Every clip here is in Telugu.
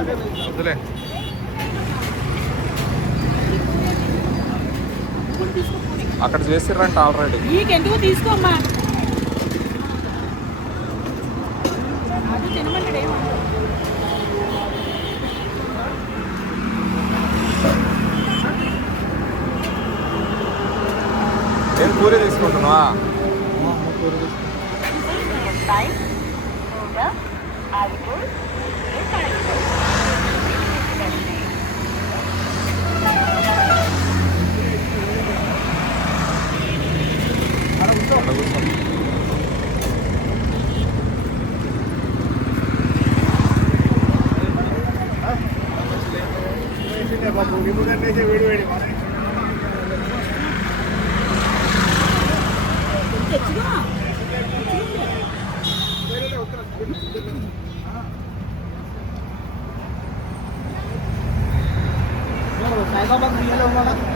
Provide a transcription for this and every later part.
వద్దులే. అక్కడ చేసిర్రంట ఆల్రెడీ నీకెందుకు తీసుకోమ్మా అది తినమంటాడు ఏమన్నా నేను పూరి తీసుకుంటున్నావా? అక్కడ Rồi, cái có bác bia luôn không bác?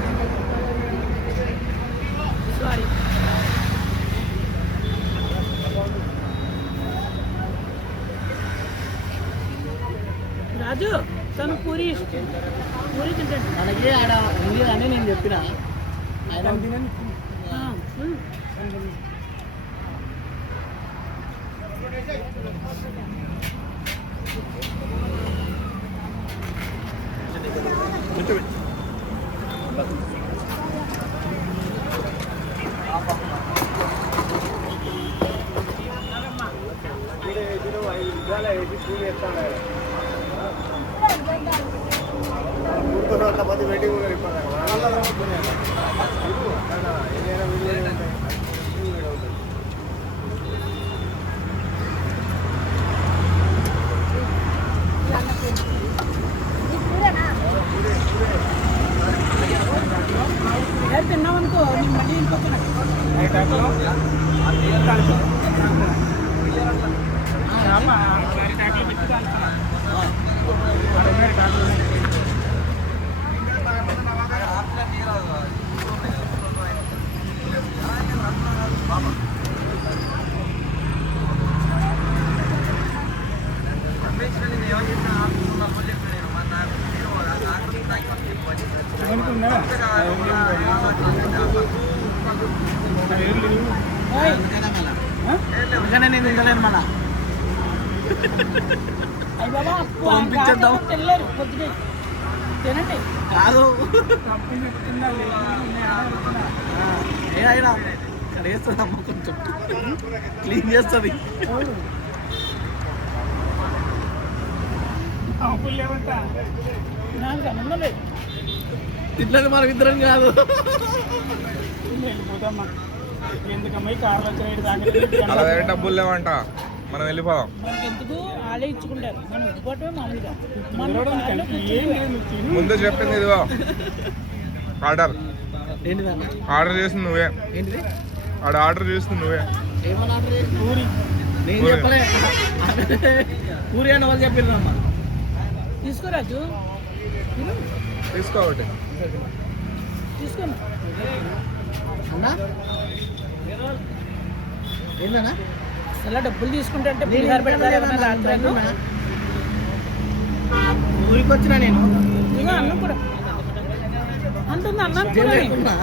பார்த்து வெட்டி கூட இருப்பாங்க நல்லா தான் తిన్నామనుకో నేను మళ్ళీ వెళ్ళిపోతున్నా ఓయ్, అందుకనే నేను తింటలేను మన అయ్య బాబా అప్పు పంపించేద్దాం. కాదు. ఏదైనా ఇక్కడ వేస్తుంది అమ్మ కొంచెం. క్లీన్ చేస్తుంది. తిట్లేదు మనం ఇద్దరం కాదు. ఎందుకమ్మాయి కార్లో అలా డబ్బులు లేవంట. మనం వెళ్ళిపోదాం. ముందు చెప్పింది ఇదిగో. ఆర్డర్. ఆర్డర్ చేసింది నువ్వే. ఆడ ఆర్డర్ చేసింది నువ్వే. పూరి. అని వాళ్ళు చెప్పిర్రమ్మా తీసుకోరాజు తిను. తీసుకో ఒకటి. తీసుకోను అన్నా? ఏందన్నా? అసలు డబ్బులు తీసుకుంటే అంటే పులిహార పెడతారు ఊరికి వచ్చిన నేను. అన్నం కూడా. అంటుంది అన్నాను కూడా.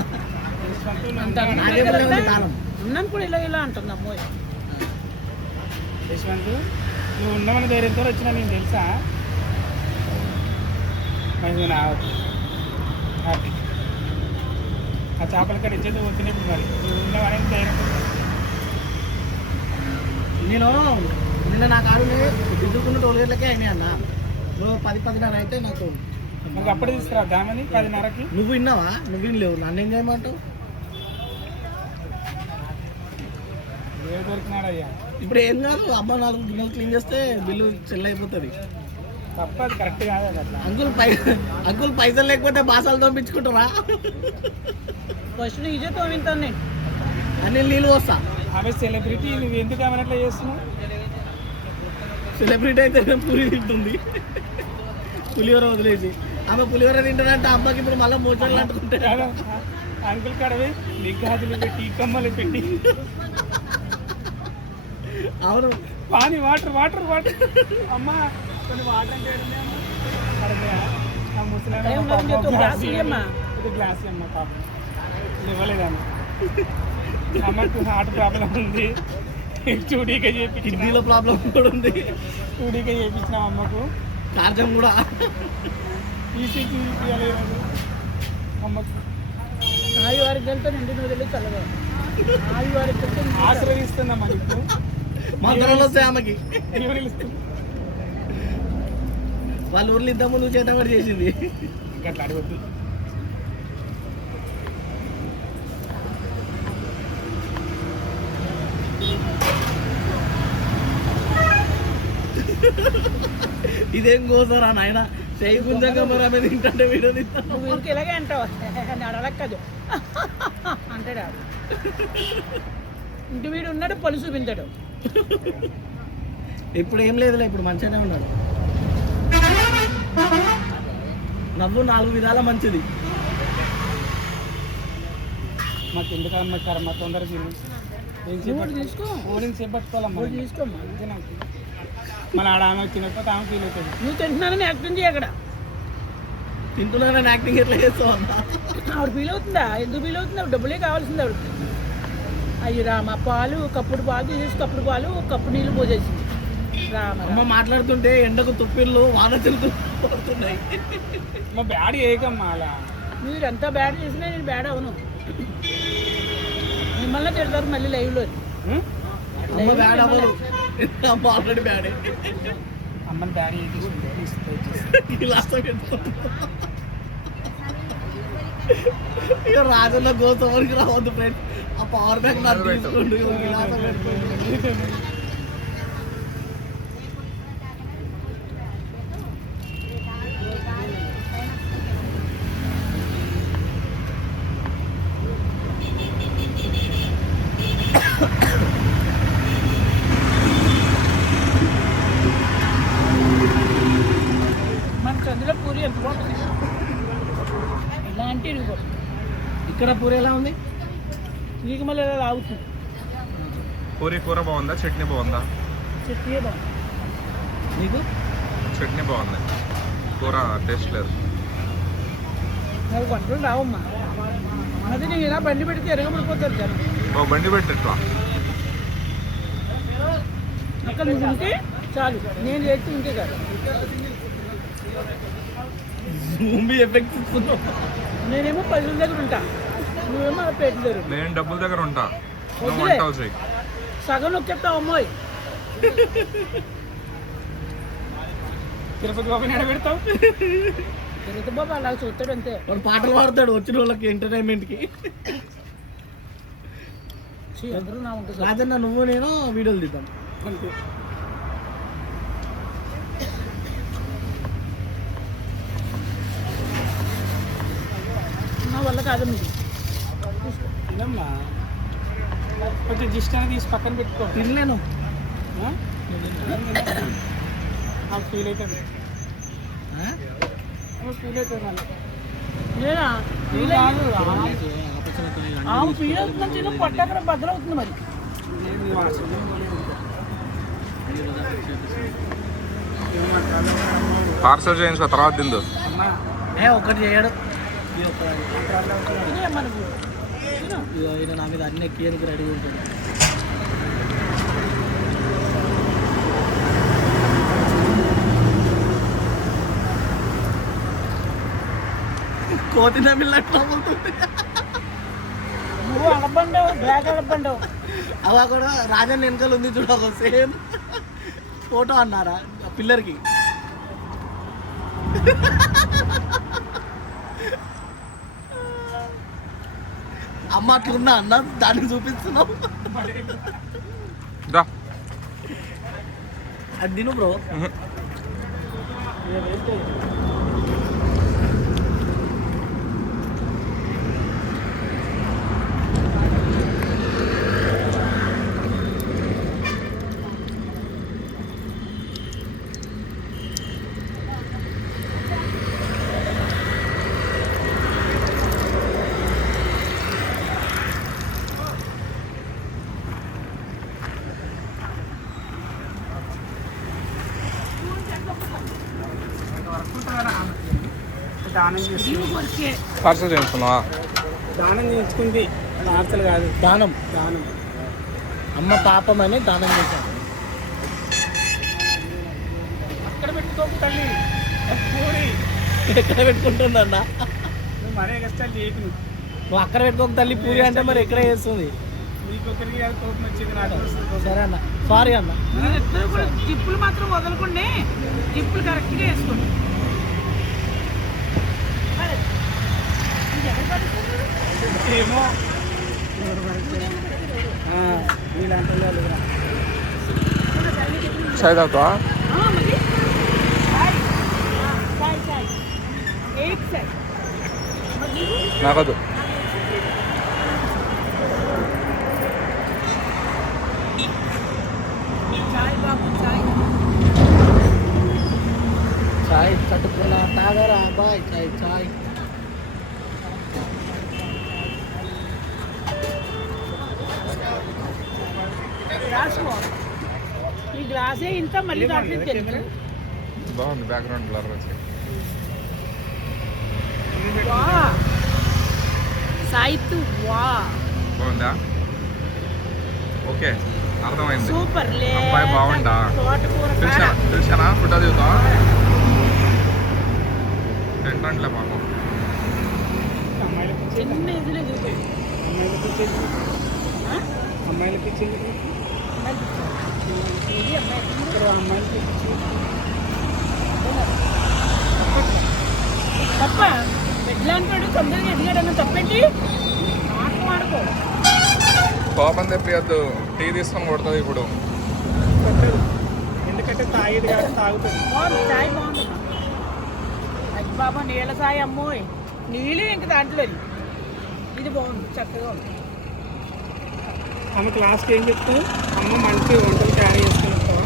అన్నం కూడా ఇలా ఇలా అంటుంది అమ్మోయ్ యశ్వంత్ నువ్వు ఉండమని ధైర్యంతో వచ్చినా నేను తెలుసా? హ్యాపీ ఆ చేపల కాడ ఇచ్చేది వచ్చినప్పుడు మరి నువ్వు ఉండమని ధైర్యం నేను నిన్న నా కారు దిద్దుకున్న టోల్ గేట్లకే అయినాయి అన్న. నువ్వు పది పదిన్నర అయితే నాకు నాకు అప్పుడు తీసుకురా దామని పదిన్నరకి. నువ్వు విన్నావా? నువ్వు వినలేవు. నన్ను ఏం చేయమంటావు? ఇప్పుడు ఏం కాదు అమ్మ నాలుగు గిన్నెలు క్లీన్ చేస్తే బిల్లు చెల్ అయిపోతుంది. తప్ప అది కరెక్ట్ కాదు అంకుల్ పై అంకుల్ పైసలు లేకపోతే బాసాలు తోపించుకుంటారా ఫస్ట్ ఇదే తోమింతాను నేను అన్ని నీళ్ళు వస్తా ఆమె సెలబ్రిటీ నువ్వు ఎందుకు ఆమె అట్లా చేస్తున్నావు? సెలబ్రిటీ అయితే పూరి తింటుంది. పులిహోర వదిలేసి. ఆమె పులిహోర తింటారంటే అమ్మకి ఇప్పుడు మళ్ళీ మోచాలు అంటుకుంటే. కాదు, అంకుల్ కడవి నిగ్గాజులు పెట్టి కమ్మలు పెట్టి. అవును. పాని వాటర్ వాటర్ వాటర్. అమ్మా కొన్ని వాటర్ అంటే ఒక గ్లాస్ ఇయ్యమ్మా. ఇది గ్లాస్ అమ్మ పాపం. ఇది ఇవ్వలేదమ్మ అమ్మకు హార్ట్ ప్రాబ్లం ఉంది. టూడీకే చేయించిన కిడ్నీలో ప్రాబ్లం కూడా ఉంది. టూడీకే చేయించినాం అమ్మకు. కార్జం కూడా. ఈసీకి ఇవ్వలేదు. అమ్మకు. ఆది వారికి వెళ్తే నిండి వెళ్ళి చల్లగా ఆది వారికి వెళ్తే ఆశ్రయిస్తుందమ్మా నీకు. మంత్రాలు వస్తాయి ఆమెకి. వాళ్ళ ఊర్లో ఇద్దాము నువ్వు చేద్దాం కూడా చేసింది. అట్లా అడగద్దు. ఇదేం కోసరా నాయన? చేయి గుంజంగా మరి ఆమె తింటే వీడియో నువ్వు ఇంక ఇలాగే అంటావు. అడగదు అంటాడు. ఇంటి వీడు ఉన్నాడు పలు చూపించాడు. ఇప్పుడు ఏం లేదులే ఇప్పుడు మంచిగానే ఉన్నాడు. నవ్వు నాలుగు విధాల మంచిది. మాకు ఎందుకమ్మ కర్మ? తొందరగా తీసుకో. తీసుకోమ్మా. మళ్ళీ ఆడ ఆమె తినకపోతే ఆమె ఫీల్ అవుతుంది. నువ్వు తింటున్నానని యాక్టింగ్ చేయ అక్కడ. తింటున్నానని యాక్టింగ్ ఎట్లా చేస్తావు ఆవిడ ఫీల్ అవుతుందా? ఎందుకు ఫీల్ అవుతుంది? ఆవిడ డబ్బులే కావాల్సింది ఆవిడ అయ్యి రామ పాలు కప్పుడు పాలు తీసేసి కప్పుడు పాలు కప్పు నీళ్ళు పోసేసింది. రామ అమ్మ మాట్లాడుతుంటే ఎండకు తుప్పిళ్ళు వాన పడుతున్నాయి. మా బ్యాడ్ చేయకమ్మా అలా. మీరు ఎంత బ్యాడ్ చేసినా నేను బ్యాడ్ అవును. మిమ్మల్ని తిడతారు మళ్ళీ లైవ్లో? అమ్మ బ్యాడ్ అవ్వదు ఆల్రెడీ బ్యాడే. అమ్మని బ్యాడ్ ఇక రాజన్న గోసం వరకు రావద్దు ఫ్రెండ్ ఆ పవర్ బ్యాంక్ నాకు తీసుకోండి ఒక గ్లాస్ పెట్టుకోండి మన చంద్రుల పూరి ఎంత బాగుంటుంది ఇలాంటి ఇరుగు ఇక్కడ పూరి ఎలా ఉంది? నీకు మళ్ళీ ఇలా లాగుతుంది పూరి కూర బాగుందా? చట్నీ బాగుందా? చెట్టు బాగుంది? నీకు? చట్నీ బాగుంది. కూర టేస్ట్ లేదు. నాకు వంటలు రావమ్మా. అది నేను ఇలా బండి పెడితే ఎరగబడిపోతారు జనం. బండి పెట్టి ఇట్లా. అక్కడ నువ్వు ఉంటే చాలు. నేను చేస్తూ ఉంటే కాదు. జూంబీ ఎఫెక్ట్ ఇస్తున్నావు. నేనేమో పల్లెల దగ్గర ఉంటా. నువ్వేమో ఆ పేటల దగ్గర ఉంటా. నేను డబ్బుల దగ్గర ఉంటా. నువ్వు చెయ్యి. సగం నొక్కేస్తావు అమ్మాయి. తిరుపతి బాబు ఎక్కడ పెడతావు తిరుగుతు బాబు అలా చూస్తాడు అంతే. వాడు పాటలు పాడతాడు వచ్చిన వాళ్ళకి ఎంటర్టైన్మెంట్కి. రాజన్న నువ్వు నేను వీడియోలు తీద్దాం. అంతే. నా వల్ల కాదు మీకు ఇదమ్మా. కొంచెం జిస్ట్ అనేది తీసి పక్కన పెట్టుకో. తినలేను. ఆ? నాకు. ఫీల్ అవుతుంది ఫీల్ అవుతుంది మళ్ళీ నేనా ఫీల్ అవుతుందని తిను పొట్ట అక్కడ బద్దలవుతుంది మరి. పార్సల్ చేయించుకో తర్వాత తిందు. ఒక్కటి చేయడు. ఈయన నా మీద అన్ని ఎక్కియడానికి రెడీగా ఉంటుంది కోతి నువ్వు బ్లాక్ అడబండవు అలా కూడా రాజన్ వెనకాల ఉంది చూడ ఒక సేమ్ ఫోటో అన్నారా పిల్లర్కి? అమ్మ అట్లున్నా అన్న దాన్ని చూపిస్తున్నావు. అది తిను బ్రో. దానం చేస్తుంది పార్సల్ చేస్తున్నావా దానం చేయించుకుంది. పార్సల్ కాదు. దానం. దానం. అమ్మ పాపం అని దానం చేశాను అక్కడ పెట్టుకోకు తల్లి. పూరి ఎక్కడ పెట్టుకుంటుందన్న? నువ్వు మరే కష్టాలు చేయకు నువ్వు. అక్కడ పెట్టుకోక తల్లి. పూరి అంటే మరి ఎక్కడ చేస్తుంది. సరే అన్న. సారీ అన్న. జిప్పులు మాత్రం వదలకండి జిప్పులు కరెక్ట్గా వేసుకోండి మరి, ఇది ఎవరు పడుతున్నారు? ఏమో ఆ, నీలాంటి వాళ్ళు కూడా. చాయ్ తాగుతావా ఆ, మరి. చాయ్. ఆ, చాయ్, చాయ్. ఎయిట్ చాయ్. మరి నీకు? నాకదు చాయ్ బాబు చాయ్ చాయ్ చట్టుకున్నా తాగరా బాయ్ చాయ్ చాయ్ గ్లాస్ బాగుంది. ఈ గ్లాసే ఇంత మళ్ళీ దాంట్లో తెలుసు. బాగుంది బ్యాక్గ్రౌండ్ బ్లర్ వచ్చి. వా. సాయితు వా. బాగుందా? ఓకే అర్థమైంది. సూపర్ లే. అబ్బాయి తెలిసా కాడ. తెలిసానా ఫుడ్ దిగుతావా తింటాంట్లే మాకు. చిన్న ఇదిలో చూపి. అమ్మాయిలకు ఇచ్చేది. తప్ప పెళ్ళంటాడు తొందరగా ఎదిగాడన్న తప్పేంటి మాట మాడుకో కోపం తెప్పియద్దు. టీ తీసుకొని కొడుతుంది ఇప్పుడు. ఎందుకంటే తాగేది కాదు తాగుతుంది. బాగుంది చాయ్ బాగుంది. అయ్యి బాబా నీళ్ళ సాయి అమ్మోయ్. నీళ్ళు ఇంక దాంట్లో ఇది బాగుంది చక్కగా ఉంది. ఆమె క్లాస్కి ఏం చెప్తావు? అమ్మ మంచి వంటలు తయారు చేసుకుని వస్తావా?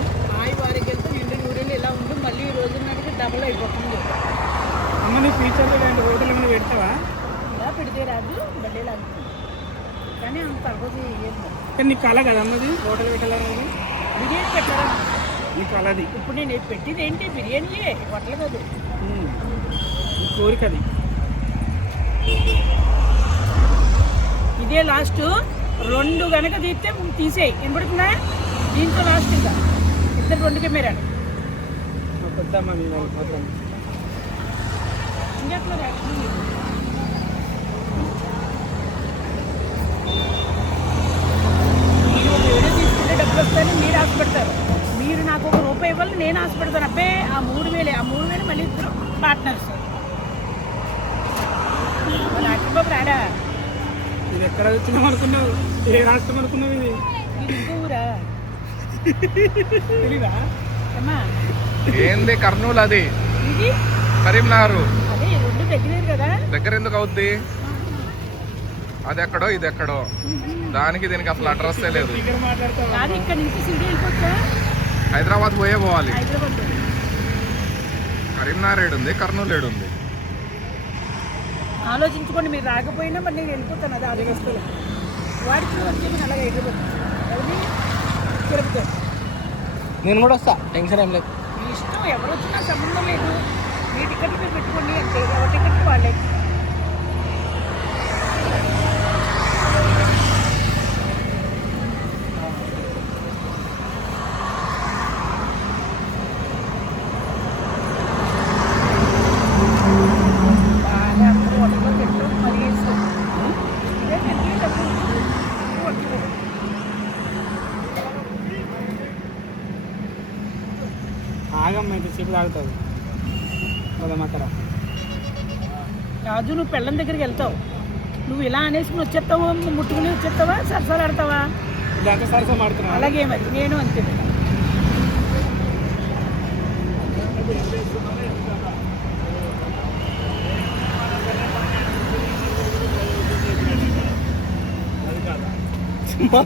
వారికి వెళ్తే నిండు నూనెలు ఇలా ఉండి మళ్ళీ ఈ రోజు నాటికి డబుల్ అయిపోతుంది. అమ్మ నీ ఫ్యూచర్లో ఇలాంటి హోటల్ ఏమైనా పెడతావా? ఇలా పెడితే రాదు మళ్ళీ లాగుతుంది కానీ అంత అవ్వదు. కానీ నీ కళ కదా అమ్మది హోటల్ పెట్టాలన్నది బిర్యానీ పెట్టారా నీ కళది. ఇప్పుడు నేను పెట్టింది ఏంటి? బిర్యానీయే హోటల్ కాదు. కోరిక అది ఇదే లాస్ట్ రెండు గనక తీస్తే తీసేయి. వినపడుతుందా? దీంతో లాస్ట్ ఇంకా. ఇద్దరు రెండు కెమెరాలు. ఇంకెట్లా ఏ రాష్ట్రం అనుకున్నావు ఇది? తెలీదా? అమ్మా. ఏంది కర్నూలు అది? కరీంనగర్. దగ్గరే కదా. దగ్గర ఎందుకు అవుద్ది? అది ఎక్కడో ఇది ఎక్కడో. దానికి దీనికి అసలు అడ్రస్ లేదు. హైదరాబాద్ పోయే పోవాలి. కరీంనగర్ ఏడు ఉంది కర్నూలు ఏడు ఉంది ఆలోచించుకోండి మీరు రాకపోయినా మరి నేను వెళ్ళిపోతాను అది అది వస్తుంది వాడికి వచ్చేది అలాగే హైదరాబాద్ తిరుపతి నేను కూడా వస్తా టెన్షన్ ఏం లేదు. మీ ఇష్టం ఎవరు వచ్చినా సంబంధం లేదు. మీ టికెట్లు మీరు పెట్టుకోండి అంటే ఎవరి టికెట్లు వాళ్ళే బాగా అందరూ వంటలో పెట్టు మరి వేసుకో. ఇదే పెట్టు, డబ్బులు ఇచ్చి వంటలో. ఆగమ్మ ఇంతసేపు తాగుతావు. పదమ్మక్కడ రాజు నువ్వు పెళ్ళం దగ్గరికి వెళ్తావు. నువ్వు ఇలా అనేసుకుని వచ్చేస్తావు ముట్టుకుని వచ్చేస్తావా సరసలాడతావా ఇదంతా సరసం ఆడుతున్నావు? అలాగే మరి నేను అంతే.